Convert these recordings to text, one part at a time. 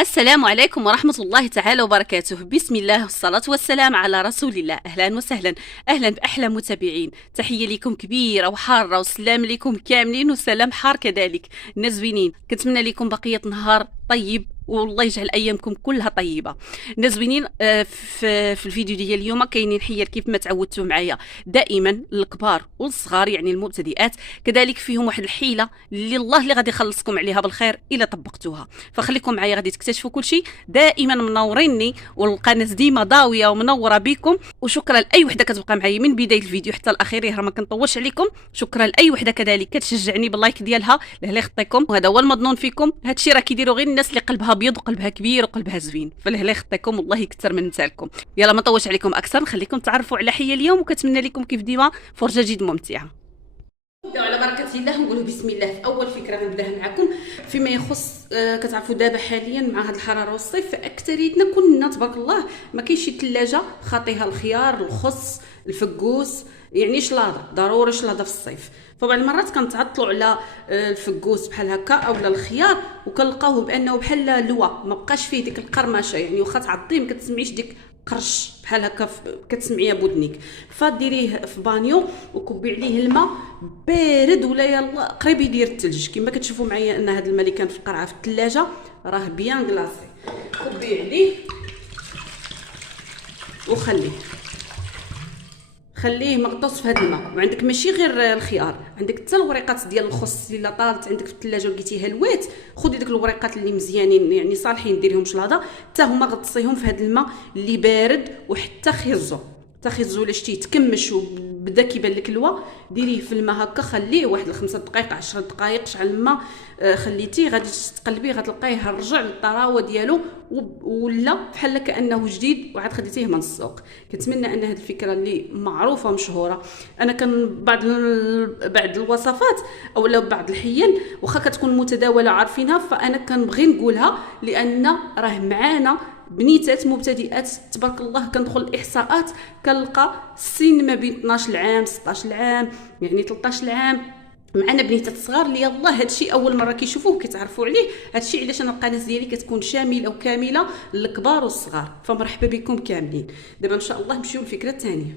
السلام عليكم ورحمة الله تعالى وبركاته. بسم الله والصلاة والسلام على رسول الله. أهلا وسهلا، أهلا بأحلى متابعين. تحية لكم كبيرة وحارة وسلام لكم كاملين وسلام حار كذلك. الناس زوينين، كنتمنى لكم بقية نهار طيب والله يجعل ايامكم كلها طيبه. الناس زوينين. في الفيديو ديال اليوم كاينين حيل كيف ما تعودتوا معايا دائما للكبار والصغار، يعني المبتدئات كذلك، فيهم واحد الحيله اللي غادي يخلصكم عليها بالخير الا طبقتوها. فخليكم معايا غادي تكتشفوا كل شيء. دائما منوريني والقناه ديما ضاويه ومنوره بكم، وشكرا لاي وحده كتبقى معايا من بدايه الفيديو حتى الاخير، راه ما كنطولش عليكم. شكرا لاي وحده كذلك كتشجعني باللايك ديالها لهلا يخطيكم، وهذا هو المظنون فيكم. هادشي راه كيديروا غير الناس اللي قلبها ابيض وقلبها كبير وقلبها زوين، فلهلا يخطيكم والله يكثر من نتالكم. يلا ما نطولش عليكم اكثر، نخليكم تعرفوا على حية اليوم، وكتمنى لكم كيف ديما فرجه جد ممتعه. نبداو على بركه الله، نقولوا بسم الله. في اول فكره غنبداها معكم فيما يخص كتعرفوا دابا حاليا مع هذه الحراره والصيف، فاكثريتنا كلنا تبارك الله ما كاينش شي ثلاجه خاطيها الخيار الخص الفقوس، يعني شلاضه ضروري شلاضه في الصيف. فبعض المرات كنتعطلوا على الفقوس بحال هكا اولا الخيار، وكنلقاوه بانه بحال لوا ما بقاش فيه ديك القرمشه، يعني واخا تعضيه ما كتسمعيش ديك قرش بحال هكا كتسمعيها بودنيك. فديريه في بانيو وكبي عليه الماء بارد ولا يلا قريب يدير الثلج، كما كتشوفوا معايا ان هذا الماء اللي كان في القرعه في الثلاجه راه بيان كلاصي. كبي عليه وخليه مغطوس في هذا الماء. وعندك ماشي غير الخيار، عندك حتى الوريقات ديال الخص الا طالت عندك في الثلاجه ولقيتيها الويت، خدي ديك الوريقات اللي مزيانين يعني صالحين ديريهم شلاضه، حتى هما غطسيهم في هذا الماء اللي بارد وحتى خيزو ولا شتي تكمش وبدا كيبان لك الوا، ديريه في الماء هكا، خليه واحد 5 دقائق 10 دقائق شعل الماء خليتيه، غادي تقلبيه غتلقايه رجع للطراوه ديالو ولا بحال كانه جديد وعاد خديتيه من السوق. كنتمنى ان هذه الفكره اللي معروفه ومشهوره، انا كان بعض الوصفات اولا بعض الحيل واخا كتكون متداوله عارفينها، فانا كنبغي نقولها لان راه معانا بنيتات مبتدئات تبارك الله. كندخل الاحصاءات كنلقى السن ما بين 12 عام 16 عام يعني 13 عام. معنا بنيتات صغار اللي يلاه هادشي اول مره كيشوفوه كيتعرفوا عليه. هادشي علاش انا القناه ديالي كتكون شامله وكامله للكبار والصغار، فمرحبا بكم كاملين. دابا ان شاء الله نمشيو للفكره الثانيه.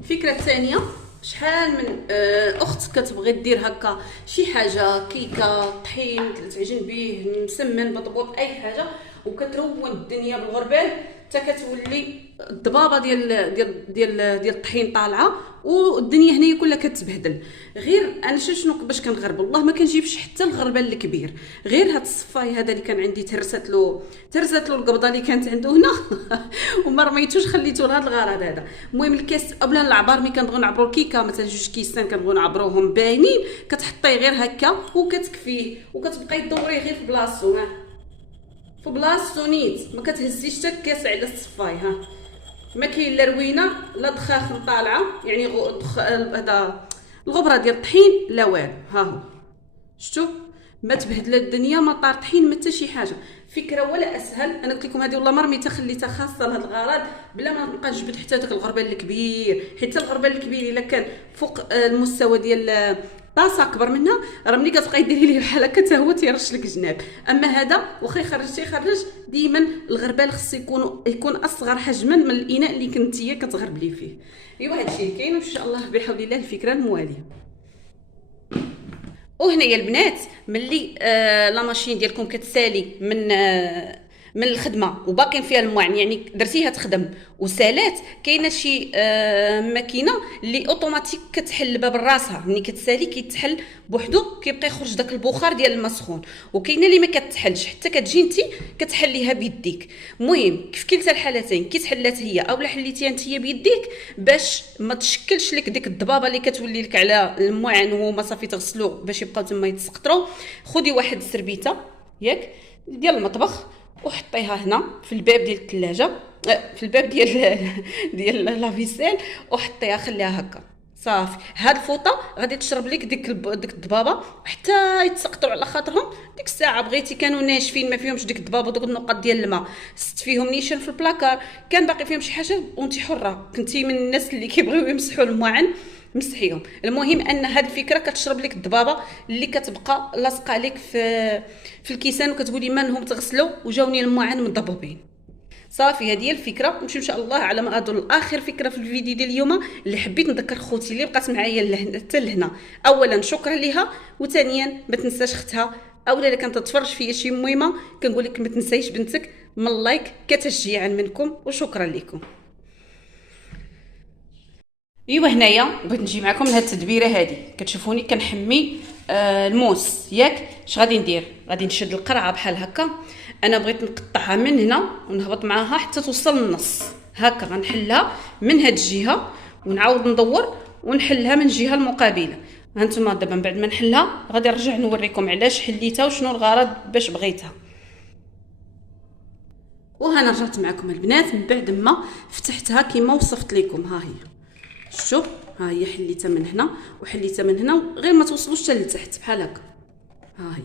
الفكره الثانيه، شحال من اخت كتبغي دير هكا شي حاجه كيكه طحين تعجن به مسمن بطبوط اي حاجه، وكترون الدنيا بالغربال حتى كتولي الضبابه ديال الطحين طالعه والدنيا هنايا كلها كتبهدل. غير انا شنو باش كنغرب والله ما كنجيبش حتى الغربال الكبير، غير هاد الصفاي هذا اللي كان عندي ترست له القبضه اللي كانت عنده هنا وما رميتوش خليته لهاد الغرض هذا. المهم الكاس اولا العبار ملي كنبغيو نعبروا الكيكه مثلا 2 كيسان كنبغيو نعبروهم باينين، كتحطيه غير هكا وكتكفيه وكتبقاي تدوريه غير في بلاصتو في بلاصتو نيت، ما كتهزيش حتى الكاس على الصفاي. ما كاين لا روينه لا دخاخ طالعه، يعني هذا الغبره ديال الطحين لا والو. هو شفتوا ما تبهدل الدنيا، ما طار طحين ما حتى شي حاجه. فكره ولا اسهل. انا قلت لكم هذه والله ما رميتها خليتها خاصه لهاد الغرض بلا ما نبقى نجبد حتى داك الغربال الكبير، حيت الغربال الكبير الا كان فوق المستوى ديال طاسه اكبر منها راه ملي كتبقاي ديري ليه بحال هكا حتى هو تيرش لك جناب. اما هذا واخا يخرج ديما الغربال خص يكون اصغر حجما من الاناء اللي كنتي كتغربلي فيه. ايوا هادشي اللي كاين، وان شاء الله بحول الله الفكره المواليه. وهنايا البنات ملي لا ماشين ديالكم كتسالي من الخدمه وباقين فيها المعن، يعني درتيها تخدم وسالات، كاينه شي ماكينه اللي اوتوماتيك كتحل الباب راسها، ملي كتسالي كيتحل بوحدو كيبقى يخرج داك البخار ديال الماء سخون، وكاينه اللي ما كتحلش حتى كتجي انت كتحليها بيديك. المهم في كلتا الحالتين كي تحلات هي اولا حليتيها انت بيديك باش ما تشكلش لك ديك الضبابه اللي كتولي لك على المعن وهما صافي تغسلو باش يبقاو تما يتسقطروا. خدي واحد السربيته ياك ديال المطبخ وحطيها هنا في الباب ديال الثلاجه، في الباب ديال لافيسيل، وحطيها خليها هكا صافي. هاد الفوطه غادي تشرب لك ديك الضبابه حتى يتسقطوا على خاطرهم. ديك الساعه بغيتي كانوا ناشفين ما فيهمش ديك الضبابه ودوك النقط ديال الماء، ست فيهم نيشان في البلاكار، كان باقي فيهم شي حاجه وانت حره، كنتي من الناس اللي كيبغيو يمسحوا المعن مسحيهم. المهم ان هاد الفكره كتشرب لك الضبابه اللي كتبقى لاصقه عليك في الكيسان، وكتقولي منهم تغسلوا وجاوني المعان مضبوبين. صافي، هذه هي الفكره. نمشي ان شاء الله على ما اظن اخر فكره في الفيديو ديال اليوم اللي حبيت نذكر خوتي اللي بقات معايا حتى لهنا. اولا شكرا ليها، وثانيا ما تنساش اختها، اولا الا كانت تتفرج فيا شي مهمه كنقول لك ما تنسايش بنتك من اللايك كتشجيعا منكم، وشكرا لكم. ايوا هنايا بغيت نجي معكم لهاد التدبيره هذه. كتشوفوني كنحمي الموس ياك. اش غادي ندير؟ غادي نشد القرعه بحال هكا. انا بغيت نقطعها من هنا ونهبط معاها حتى توصل للنص هكا. غنحلها من هاد الجهه ونعاود ندور ونحلها من الجهه المقابله. هانتوما دابا من بعد ما نحلها غادي نرجع نوريكم علاش حليتها وشنو الغرض باش بغيتها. وهنا رجعت معكم البنات من بعد ما فتحتها كما وصفت لكم. ها هي شوف، ها هي حليتها من هنا وحليتها من هنا، غير ما توصلوش حتى لتحت بحال هكا. ها هي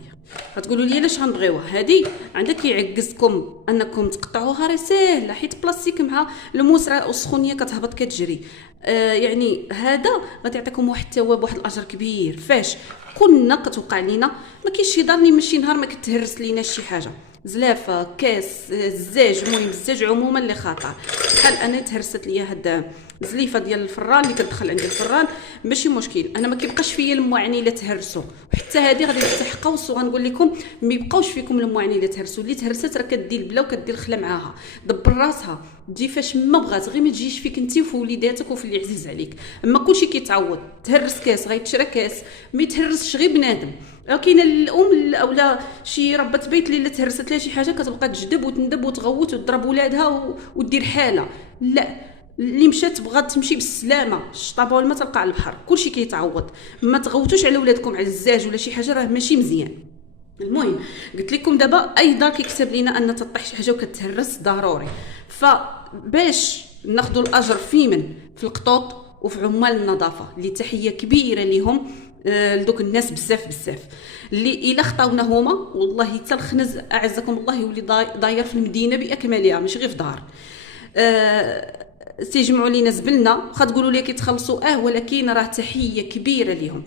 غتقولوا لي علاش غنبغيوها هذه؟ عندك كيعجزكم انكم تقطعوها، راه ساهله حيت بلاستيك مع الموس راه السخونيه كتهبط كتجري. يعني هذا غادي يعطيكم واحد الثواب، واحد الاجر كبير. فاش كنا كتوقع لينا ما كاينش شي دار اللي ماشي نهار ما كتهرس لينا شي حاجه، زلافه، كاس، الزاج. المهم الزاج عموما اللي خاطر. بحال انا تهرست ليا هاد زليفه ديال الفران اللي كتدخل عندي الفران، ماشي مشكل، انا ما كيبقاش فيا المعاني الا تهرسوا. وحتى هذه غادي نفتح قوس وغنقول لكم ما يبقاوش فيكم المعاني الا تهرسوا. اللي تهرست راه كدير البلا وكدير الخلا معاها، دبر راسها تجي فاش ما بغات، غير ما تجيش فيك انت وفي وليداتك وفي اللي عزيز عليك. اما كلشي كيتعوض. تهرس كاس غيتشرى كاس، ما يتهرسش غير بنادم. كاينه الام اولا شي ربة بيت اللي تهرست لها شي حاجه كتبقى تجدب وتندب وتغوت وتضرب ولادها ودير حاله. لا، اللي مشات بغات تمشي بالسلامه، الشطابه والما تلقى على البحر، كلشي كيتعوض. ما تغوتوش على ولادكم على الزاج ولا شي حاجه، راه ماشي مزيان. المهم قلت لكم دابا اي دار كيكتب لينا ان تطيح شي حاجه وكتهرس ضروري. فباش ناخذوا الاجر في من في القطوط وفي عمال النظافه اللي تحيه كبيره ليهم، لدوك الناس بزاف اللي الا خطاونا هما والله حتى الخنز اعزكم الله يولي داير في المدينه باكملها ماشي غير في دار. تيجمعوا لينا زبلنا، واخا تقولوا لي كيتخلصوا ولكن راه تحيه كبيره ليهم.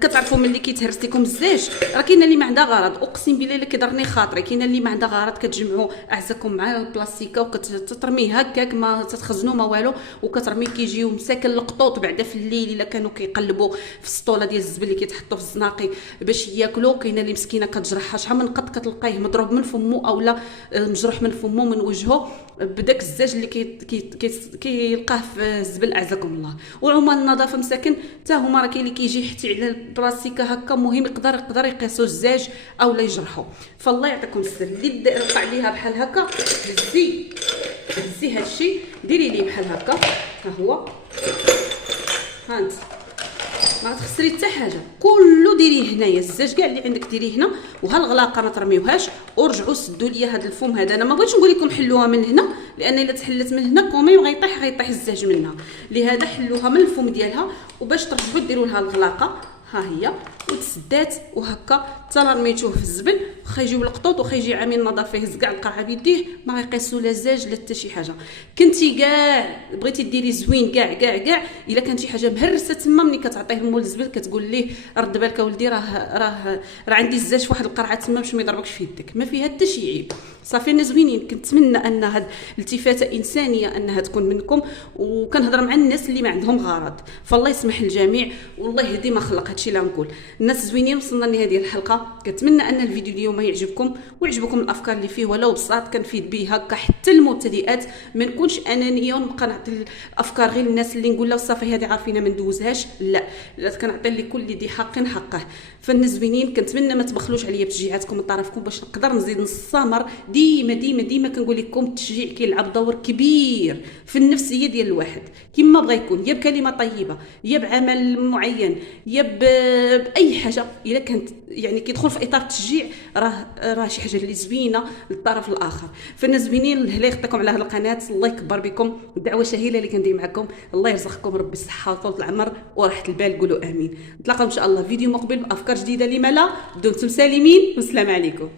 كتعرفوا ملي كيتهرس لكم الزاج راه كاينه اللي ما عندها غرض، اقسم بالله الا كيضرني خاطري، كاينه اللي ما عندها غرض كتجمعوا اعزكم مع البلاستيكه وكترميه هكاك ما تتخزنوا ما والو، وكترميه كيجيو مساكن القطوط بعدا في الليل الا كانوا كيقلبوا في السطوله ديال الزبل اللي كيتحطوا في الزناقي باش ياكلوا. كاينه اللي مسكينه كتجرحها شحال من قط كتلقايه مضروب من فمه اولا مجروح من فمه من وجهه بداك الزاج اللي كيلقاه في الزبل اعزكم الله. وعمال النظافه مساكن حتى هما راه كاين اللي كيجي يحتي على البلاستيكه هكا، مهم يقدر يقيسوا الزاج اولا يجرحوا. فالله يعطيكم السر اللي وقع ليها بحال هكا هزي هادشي ديري ليه بحال هكا. ها هو، ها انت ما تخسري حتى حاجه، كله ديريه هنايا. الزاج كاع اللي عندك ديريه هنا، وها الغلاقه ما ترميوهاش، ورجعوا سدوا ليا هذا الفم هذا. انا ما بغيتش نقول لكم حلوها من هنا لان الا تحلت من هنا كومي غيطيح الزاج منها، لهذا حلوها من الفم ديالها. وباش ترجعوا ديروا لها الغلاقه ها هي وتسدات وهكا حتى رميتوه في الزبل. واخا يجيو القطوط واخا يجي عامل النظافه يهز كاع القرعه بيديه ما غيقيسوا لا زاج لا حتى شي حاجه. كنتي كاع بغيتي ديري زوين كاع الا كانت شي حاجه مهرسه تما ملي كتعطيه مول الزبل كتقول ليه رد بالك اولدي راه عندي الزاج فواحد القرعه تما باش ما يضربكش في يدك، ما فيها حتى شي عيب. صافي انا زوينين. كنتمنى ان هاد الالتفاته انسانيه انها تكون منكم، وكنهضر مع الناس اللي ما عندهم غرض. فالله يسمح للجميع والله يهدي ما خلق. هادشي اللي نقول. الناس زوينين. وصلنا لهذه الحلقه، كنتمنى ان الفيديو اليوم يعجبكم ويعجبكم الافكار اللي فيه، ولو بساط كنفيد به هكا حتى المبتدئات. ما نكونش انانيه ونبقى نعطي الافكار غير الناس اللي نقول لها صافي هذه عارفينها ما ندوزهاش. لا كنعطي لكل ذي حق حقه. فالناس زوينين. كنتمنى ما تبخلوش عليا بتشجيعاتكم من طرفكم باش نقدر نزيد نستمر. ديما كنقول لكم التشجيع كيلعب دور كبير في النفسيه ديال الواحد كما بغى يكون، يا بكلمه طيبه يا بعمل معين يا باي حاجه. الا كانت يعني كيدخل في اطار التشجيع راه شي حاجه اللي زوينه للطرف الاخر. فالناس زوينين. الله يخطيكم على هذه القناه، الله يكبر بكم. الدعوه شهيله اللي كندير معكم. الله يرزقكم ربي الصحه وطول العمر وراحه البال. قولوا امين. نتلاقاو ان شاء الله فيديو مقبل بافكار جديده. لما لا، دمتم سالمين والسلام عليكم.